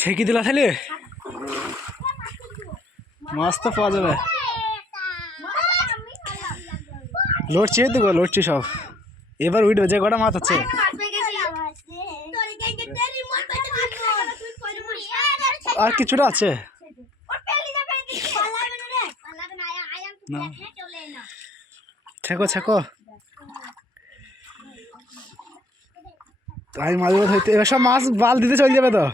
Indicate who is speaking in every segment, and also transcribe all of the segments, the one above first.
Speaker 1: ছেঁকি দিলা তাহলে মাছ তো পাওয়া যাবে। লড়ছি তো গো লড়ছি সব। এবার উঠবে যে কটা মাছ আছে? আর কিছুটা আছে? Seko Seko. আমি মাঝে এবার সব মাছ বাল দিতে চলে যাবে তো?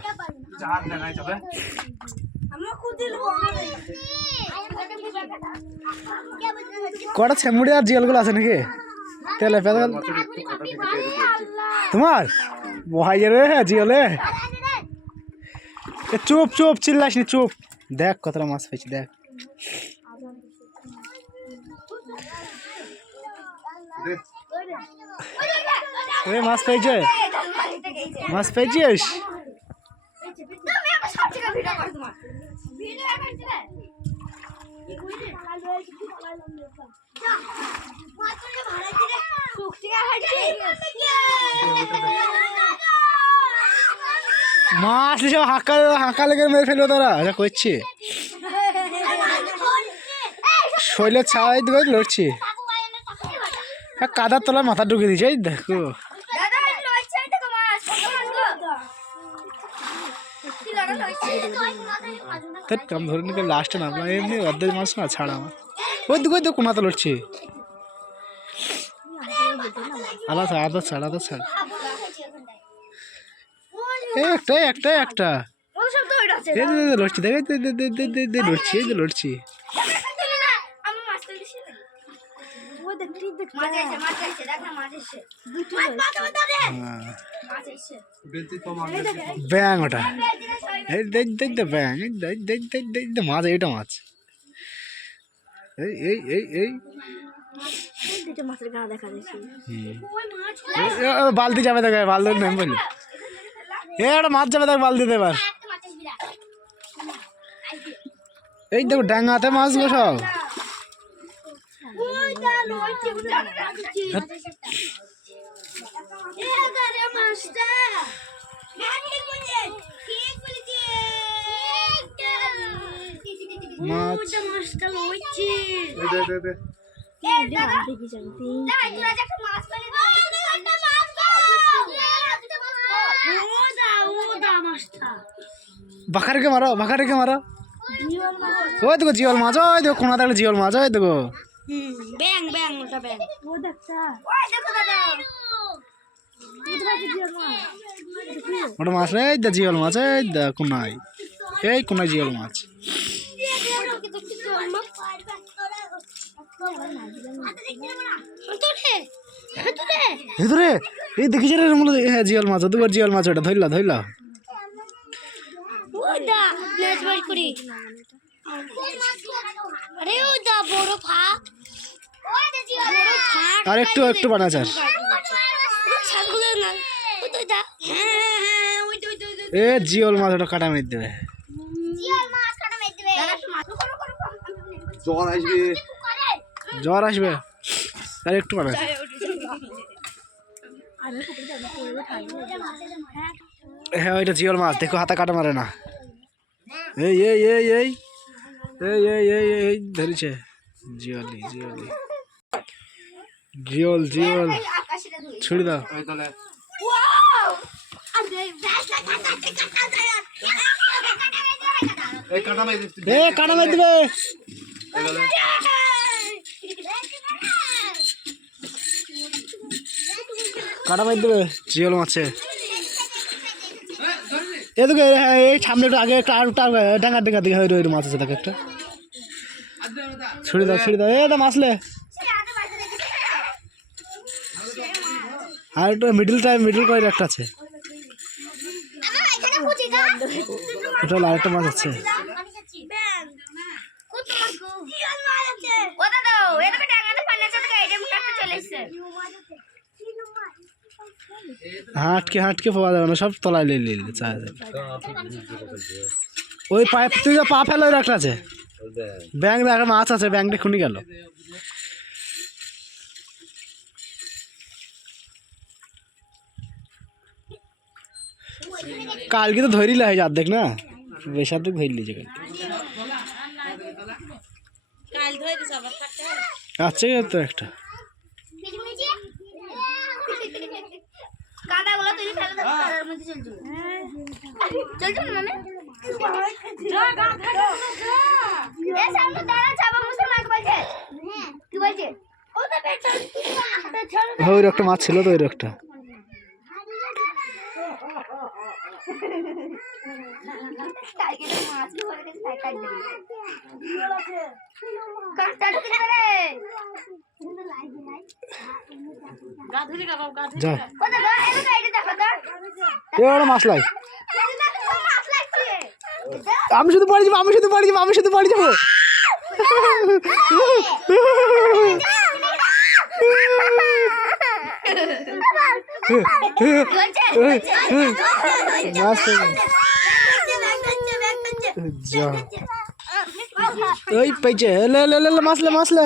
Speaker 1: কটা ছেমুড়ি আর জিয়ালগুলো আছে নাকি? তেলে পেদাল তোমার? ভাই রে জিয়ালে। এ চুপ চুপ চিল্লাস নি চুপ। দেখ কতটা মাছ পেয়েছি দেখ। মাছ পেয়েছে? মাছ পেয়েছিস? মাছ সব হাঁকা হাঁকা লেগে মেরে ফেলব তারা। যা করছি। শৈলের ছাড়াই লড়ছি। কাদার তলায় মাথা ঢুকে দিয়েছে দেখো। তার কাম ধরে নিতে লাস্টে নামলাম এমনি অর্ধেক মানুষ না ছাড়া আমার ওই দিকে ওই দিকে কোনাতে লড়ছি আলাদা আলাদা ছাড় আলাদা ছাড় একটা এই একটা লড়ছি একটা এই যে, মাছ মাছ হ্যাঁ। ওটা এই দেখ দেখ। দে এই দেখ দেখ দেখ। দেখ মাছ মাছ। এই এই এই এই। বালতি যাবে দেখ বালতি নেম বলি। এ একটা মাছ যাবে দেখ বালতি দেবার এই দেখো ডাঙ্গাতে মাছগুলো সব। মাছ মারো বাখারিকে মারো ওই দেখো জিওল মাছ ওই দেখো কোনা দেখলে জিওল মাছ ওই দেখো
Speaker 2: ব্যাং ব্যাং ওটা ব্যাং। ও
Speaker 1: ওটা মাছ এই দা জিওল মাছ এই দা কোনায় এই কোনায় জিওল মাছ। ভিতরে এই দেখিস রে হ্যাঁ জিওল মাছ দুবার জিওল মাছ ওটা ধরলা ধরলা।
Speaker 2: করি। আরে ও দা বড় ফাঁক।
Speaker 1: আর একটু একটু বানা চার এ জিওল মাছ ওটা কাটা মেরে দেবে।
Speaker 3: জ্বর আসবে।
Speaker 1: জ্বর আসবে। আর একটু বানা হ্যাঁ ওইটা জিওল মাছ। দেখো হাতা কাটা মারে না। এই এই এই এই। এই এই এই এই ধরেছে। জিওলি জিওলি। জিওল জিওল। ছুড়ি দাও।
Speaker 3: কাটা
Speaker 1: মেরে দিবে। কাটা মেরে দেবে। জিওল মাছে এদিকে এই সামনে একটু আগে একটা আর একটু আগে ডাঙ্গা ডাঙ্গা দিকে হয়ে ওই মাছ আছে দেখো একটা। ছুড়ি দাও ছুড়ি দাও। এ দা মাছলে আর একটু মিডিল টাইম মিডিল কয়ের একটা আছে। ওটা আরেকটা মাছ আছে। হাঁটকে হাঁটকে পাওয়া যাবে না সব তলায় লে লে চা ওই পাইপ তুই যে পা ফেলে রাখা আছে ব্যাংক দেখা মাছ আছে ব্যাংকটা খুনি গেল। কালকে তো ধরিলে হয় অর্ধেক না। বেশ অর্ধেক ধরলি যে কালকে। আচ্ছা তো একটা।
Speaker 2: কাদাগুলো তুই ফেলে দাও কাদার মধ্যে চলছো। চলছো না মানে? এ সামনে দাঁড়া চাপা মুসে মাছ বলছে? কি বলছে? ও তো পেছন
Speaker 1: ওই একটা মাছ ছিল তো ওই একটা
Speaker 2: কালকে মাছ ধরে কাট দেবে কাঁচটা ঢুকে যাবে রে
Speaker 1: যা
Speaker 2: কোথায় গো এনে সাইডে দেখো তো
Speaker 1: এ ওরা মাছ লাই আমি শুধু বাড়ি যাব আমি শুধু বাড়ি যাব আমি শুধু বাড়ি যাব। ওই পেয়েছে। লে লে।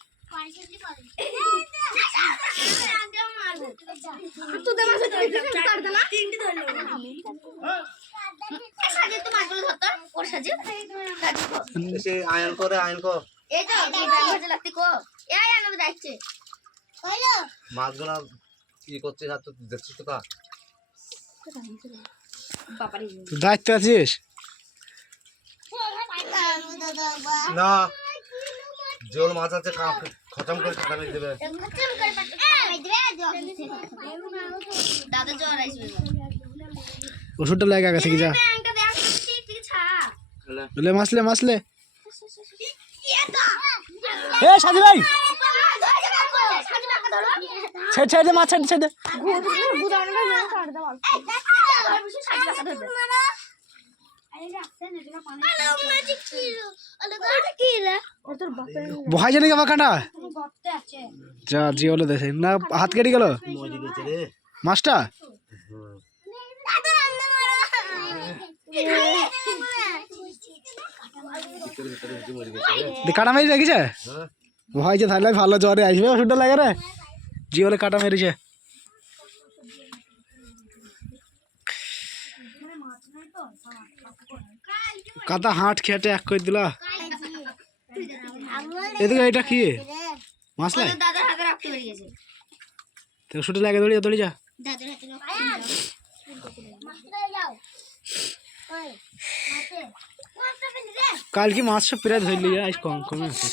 Speaker 2: কাট ধরলে সাজে তো মাছগুলো ধরতো ওর সাজে।
Speaker 3: এসে আয়ন করে আয়ন কর।
Speaker 2: এই তো কি লাগতে কো। এ আয় আনবে যাচ্ছে হইল
Speaker 3: মাছগুলো কি করছিস আর তো দেখছিস তো
Speaker 1: দায়িত্ব আছিস?
Speaker 3: না জল মাছ আছে কা খতম করে কাটা মেরে দেবে
Speaker 2: দাদা জ্বর আসবে
Speaker 1: ওষুধটা লাগে গেছে কি যা লে মাছ লে মাছ লে
Speaker 2: এটা
Speaker 1: এ সাজি ভাই ছেড়ে ছেড়ে দে মাছ ছেড়ে ছেড়ে কাটা যা দেখে। না, হাত কেটে গেল? মাছটা কাটা মেরে রেখেছে? ভয় যে থাকলে ভালো জ্বরে আসবে, ওষুধটা লাগে রে। জি কাটা মেরেছে। কাতা হাট খেটে এক করে দিলা। এদিকে এটা কি? মাছ লাই
Speaker 2: দাদার হাতে রাখতে পেরে গেছে।
Speaker 1: তো ওষুধটা লাগে দড়ি দড়ি যা।
Speaker 2: দাদার হাতে
Speaker 1: কাল কি মাছ সব প্রায় ধরলি আজ কম কমে আছে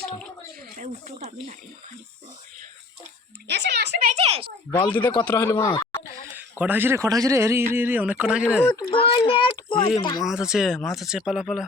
Speaker 2: পেয়েছিস
Speaker 1: বালতিতে কতটা হলো মাছ? কটা হয়েছে রে কটা হয়েছে রে? এরি এরি এরি অনেক কটা হয়েছে রে। এই মাছ আছে মাছ আছে পালা পালা।